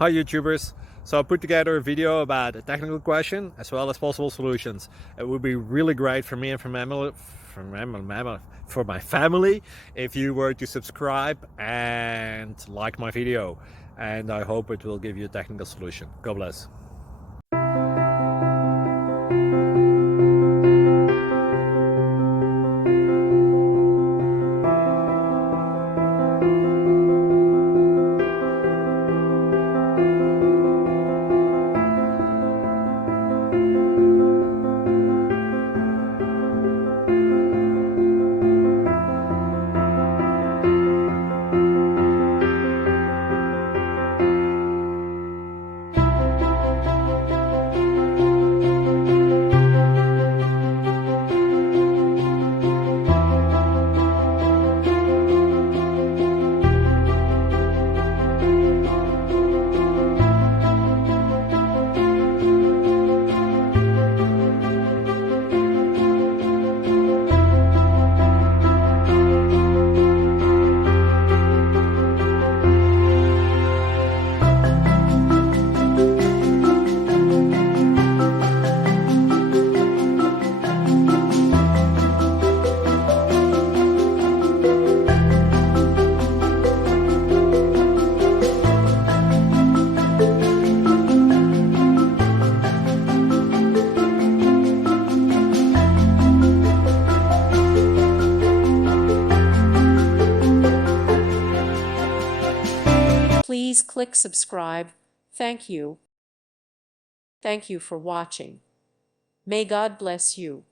Hi YouTubers! So I put together a video about a technical question as well as possible solutions. It would be really great for me and for my family if you were to subscribe and like my video, and I hope it will give you a technical solution. God bless. Please click subscribe. Thank you. Thank you for watching. May God bless you.